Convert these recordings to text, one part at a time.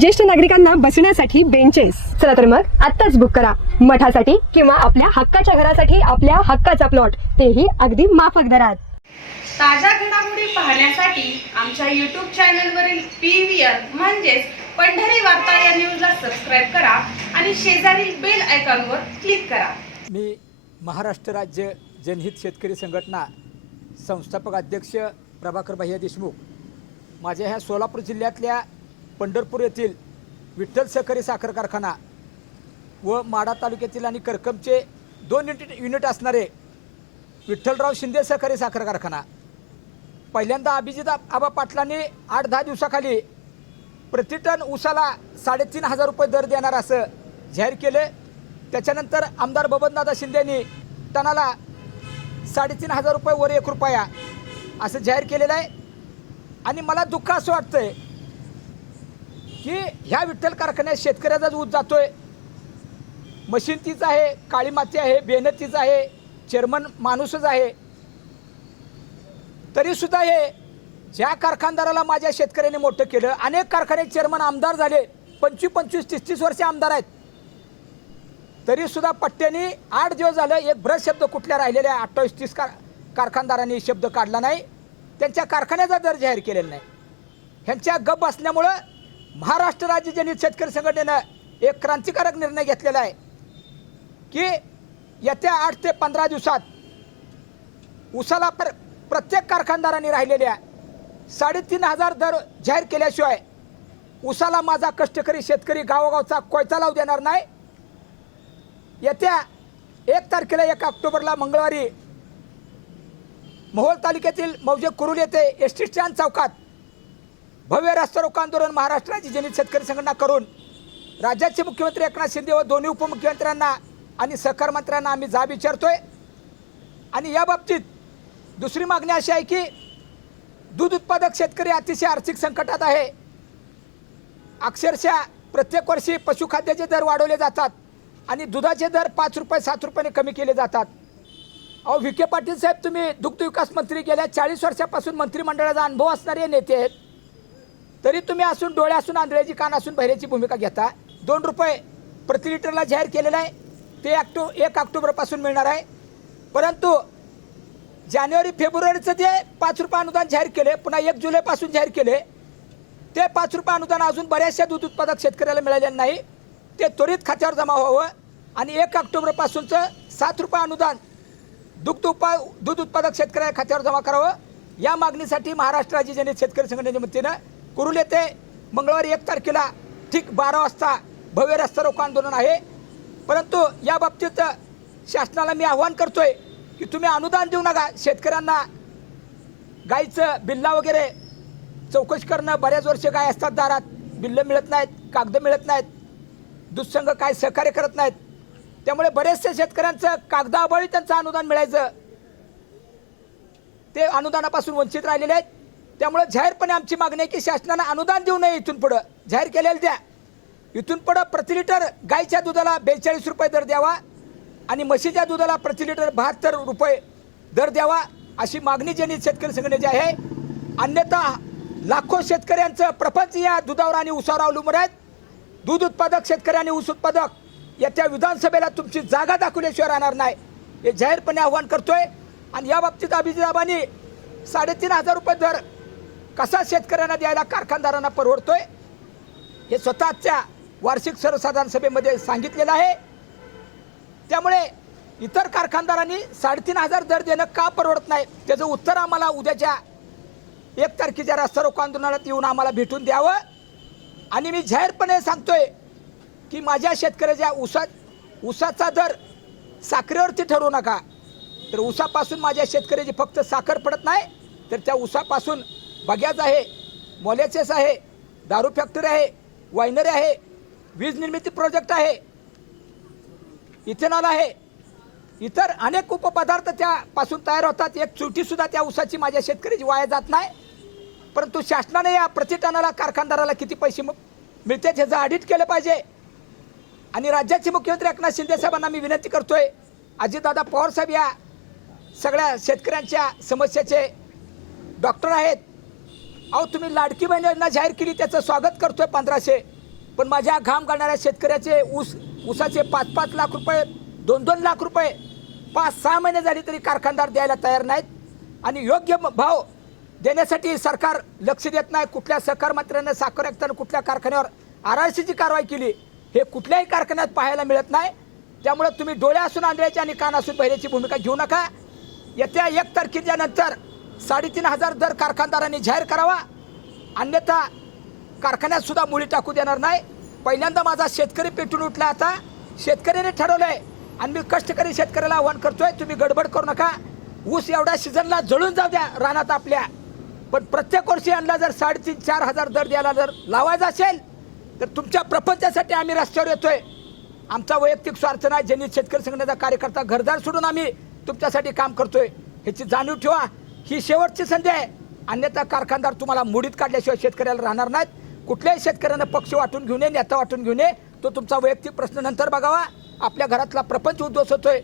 ज्येष्ठ नागरिकांना बसण्यासाठी बेंचेस चला तर मग आत्ताच बुक करा. मठासाठी किंवा आपल्या हक्काच्या घरासाठी आपल्या हक्काचा प्लॉट तेही अगदी माफक दरात. ताज्या घडामोडी पाहण्यासाठी आमच्या यूट्यूब चॅनलवरील पी व्ही आर म्हणजेच पंढरी वार्ता या न्यूजला सबस्क्राईब करा आणि शेजारील बेल आयकॉनवर क्लिक करा. मी महाराष्ट्र राज्य जनहित शेतकरी संघटना संस्थापक अध्यक्ष प्रभाकर भैया देशमुख. माझ्या ह्या सोलापूर जिल्ह्यातल्या पंढरपूर येथील विठ्ठल सहकारी साखर कारखाना व माडा तालुक्यातील आणि करकमचे दोन युनिट युनिट असणारे विठ्ठलराव शिंदे सहकारी साखर कारखाना. पहिल्यांदा अभिजित आबा पाटलांनी आठ दहा दिवसाखाली प्रति टन ऊसाला साडेतीन हजार रुपये दर देणार असं जाहीर केले. त्याच्यानंतर आमदार बबनदादा शिंदेनी टनाला साडेतीन हजार रुपये वर एक रुपया असं जाहीर केलेलं आहे. आणि मला दुःख असं वाटतंय की ह्या विठ्ठल कारखान्यात शेतकऱ्याचाच ऊस जातोय. मशीन तीच आहे काळी माती आहे बेहनत आहे चेअरमन माणूसच आहे. तरीसुद्धा हे ज्या कारखानदाराला माझ्या शेतकऱ्याने मोठं केलं. अनेक कारखाने चेअरमन आमदार झाले. पंचवीस पंचवीस तीस तीस वर्षे आमदार आहेत. तरीसुद्धा पट्ट्याने आठ दिवस झालं एक ब्रश शब्द कुठल्या राहिलेल्या अठ्ठावीस तीस कार कारखानदारांनी शब्द काढला नाही. त्यांच्या कारखान्याचा दर जाहीर केलेला नाही. ह्यांच्या गप असल्यामुळं महाराष्ट्र राज्य जनित शेतकरी संघटनेनं एक क्रांतिकारक निर्णय घेतलेला आहे की येत्या आठ ते पंधरा दिवसात उसाला प्र प्रत्येक कारखानदारांनी राहिलेल्या साडेतीन हजार दर जाहीर केल्याशिवाय उसाला माझा कष्टकरी शेतकरी गावोगावचा कोयता लावू देणार नाही. येत्या एक तारखेला एक ऑक्टोबरला मंगळवारी मोहोळ तालुक्यातील मौजे कुरुल येथे एस टी स्टँड चौकात भव्य रस्ता रोको आंदोलन महाराष्ट्राची जनित शेतकरी संघटना करून राज्याचे मुख्यमंत्री एकनाथ शिंदे व दोन्ही उपमुख्यमंत्र्यांना आणि सहकार मंत्र्यांना आम्ही जाब विचारतोय. आणि या बाबतीत दुसरी मागणी अशी आहे की दूध उत्पादक शेतकरी अतिशय आर्थिक संकटात आहे. अक्षरशः प्रत्येक वर्षी पशुखाद्याचे दर वाढवले जातात आणि दुधाचे दर पाच रुपये सात रुपयाने कमी केले जातात. अहो विखे पाटील साहेब तुम्ही दुग्ध विकास मंत्री गेल्या चाळीस वर्षापासून मंत्रिमंडळाचा अनुभव असणारे नेते आहेत. तरी तुम्ही असून डोळे असून आंधळ्याची कान असून बहिऱ्याची भूमिका घेता. दोन रुपये प्रति लिटरला जाहीर केलेलं आहे. ते ऑक्टो एक ऑक्टोबरपासून मिळणार आहे. परंतु जानेवारी फेब्रुवारीचं ते पाच रुपये अनुदान जाहीर केले पुन्हा एक जुलैपासून जाहीर केले ते पाच रुपये अनुदान अजून बऱ्याचशा दूध उत्पादक शेतकऱ्याला मिळालेलं नाही. ते त्वरित खात्यावर जमा व्हावं आणि एक ऑक्टोबरपासूनचं सात रुपये अनुदान दुग्ध उपा दूध उत्पादक शेतकऱ्या खात्यावर जमा करावं. या मागणीसाठी महाराष्ट्र राज्य जनहित शेतकरी संघटनेच्या वतीनं कुरुल येथे मंगळवारी एक तारखेला ठीक बारा वाजता भव्य रस्ता रोको आंदोलन आहे. परंतु या बाबतीत शासनाला मी आव्हान करतोय की तुम्ही अनुदान देऊ नका. शेतकऱ्यांना गाईचं बिल्ला वगैरे चौकशी करणं. बऱ्याच वर्ष गाय असतात दारात. बिल्लं मिळत नाहीत कागद मिळत नाहीत दुःसंग काय सहकार्य करत नाहीत. त्यामुळे बरेचसे शेतकऱ्यांचं कागदाअभावी त्यांचं अनुदान मिळायचं. ते अनुदानापासून वंचित राहिलेले आहेत. त्यामुळे जाहीरपणे आमची मागणी आहे की शासनानं अनुदान देऊ नये इथून पुढं. जाहीर केलेलं द्या. इथून पुढं प्रति लिटर गाईच्या दुधाला बेचाळीस रुपये दर द्यावा आणि म्हशीच्या दुधाला प्रति लिटर बहात्तर रुपये दर द्यावा अशी मागणी ज्यांनी शेतकरी संघटनेची आहे. अन्यथा लाखो शेतकऱ्यांचं प्रपंच या दुधावर आणि उसावर अवलंबून आहेत. दूध उत्पादक शेतकरी आणि ऊस उत्पादक येत्या विधानसभेला तुमची जागा दाखवल्याशिवाय राहणार नाही. हे जाहीरपणे आव्हान करतोय. आणि या बाबतीत अभिजिताबांनी साडेतीन हजार रुपये दर कसा शेतकऱ्यांना द्यायला कारखानदारांना परवडतोय हे स्वतःच्या वार्षिक सर्वसाधारण सभेमध्ये सांगितलेलं आहे. त्यामुळे इतर कारखानदारांनी साडेतीन हजार दर देणं का परवडत नाही त्याचं उत्तर आम्हाला उद्याच्या एक तारखेच्या रस्ता रोको आंदोलनात येऊन आम्हाला भेटून द्यावं. आणि मी जाहीरपणे सांगतोय की माझ्या शेतकऱ्याच्या ऊसा उसाचा दर साखरेवरती ठरवू नका. तर उसापासून माझ्या शेतकऱ्याची फक्त साखर पडत नाही तर त्या उसापासून बग्याच आहे मॉलेसेस आहे दारू फॅक्टरी आहे वायनरी आहे वीज निर्मिती प्रोजेक्ट आहे इथेनॉल आहे. इतर अनेक उपपदार्थ त्यापासून तयार होतात. एक चुटीसुद्धा त्या ऊसाची माझ्या शेतकऱ्याची वाया जात नाही. परंतु शासनाने या प्रतिटनाला कारखानदाराला किती पैसे मिळतात ह्याचं ऑडिट केलं पाहिजे. आणि राज्याचे मुख्यमंत्री एकनाथ शिंदे साहेबांना मी विनंती करतोय अजितदादा पवार साहेब या सगळ्या शेतकऱ्यांच्या समस्याचे डॉक्टर आहेत. अहो तुम्ही लाडकी बहीण योजना जाहीर केली त्याचं स्वागत करतोय पंधराशे. पण माझ्या घाम गाळणाऱ्या शेतकऱ्याचे ऊस ऊसाचे पाच पाच लाख रुपये दोन दोन लाख रुपये पाच सहा महिने झाले तरी कारखानदार द्यायला तयार नाहीत. आणि योग्य म- भाव देण्यासाठी सरकार लक्ष देत नाही. कुठल्या सहकार मंत्र्यानं साखर आयुक्तानं कुठल्या कारखान्यावर आर आर सीची कारवाई केली हे कुठल्याही कारखान्यात पाहायला मिळत नाही. त्यामुळे तुम्ही डोळे असून आंधळ्याची आणि कान असून बहिऱ्याची भूमिका घेऊ नका. येत्या एक तारखेच्या नंतर साडेतीन हजार दर कारखानदारांनी जाहीर करावा. अन्यथा कारखान्यात सुद्धा मुली टाकू देणार नाही. पहिल्यांदा माझा शेतकरी पेटून उठला आता. शेतकऱ्याने आहे आणि मी कष्टकरी शेतकऱ्याला आव्हान करतोय. तुम्ही गडबड करू नका. ऊस एवढ्या सीझनला जळून जाऊ द्या रानात आपल्या. पण प्रत्येक वर्षी यांना जर साडेतीन चार हजार दर द्यायला जर लावायचा असेल तर तुमच्या प्रपंचासाठी आम्ही रस्त्यावर येतोय. आमचा वैयक्तिक स्वार्थ नाही. ज्यांनी शेतकरी संघटनेचा कार्यकर्ता घरदार सोडून आम्ही तुमच्यासाठी काम करतोय. ह्याची जाणीव ठेवा. ही शेवटची संधी आहे. अन्यथा कारखानदार तुम्हाला मुडीत काढल्याशिवाय शेतकऱ्याला राहणार नाहीत. कुठल्याही शेतकऱ्यानं पक्ष वाटून घेऊ नये नेता वाटून घेऊ नये. तो तुमचा वैयक्तिक प्रश्न नंतर बघावा. आपल्या घरातला प्रपंच उद्ध्वस्त होतोय.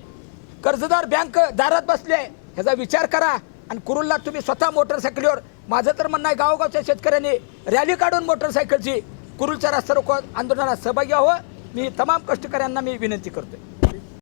कर्जदार बँक दारात बसले ह्याचा विचार करा. आणि कुरुलला तुम्ही स्वतः मोटरसायकलीवर माझं तर म्हणणं आहे गावोगावच्या शेतकऱ्यांनी रॅली काढून मोटरसायकलची. कुरुलच्या रस्ता रोको आंदोलनात सहभागी व्हावं. मी तमाम कष्टकऱ्यांना मी विनंती करतोय.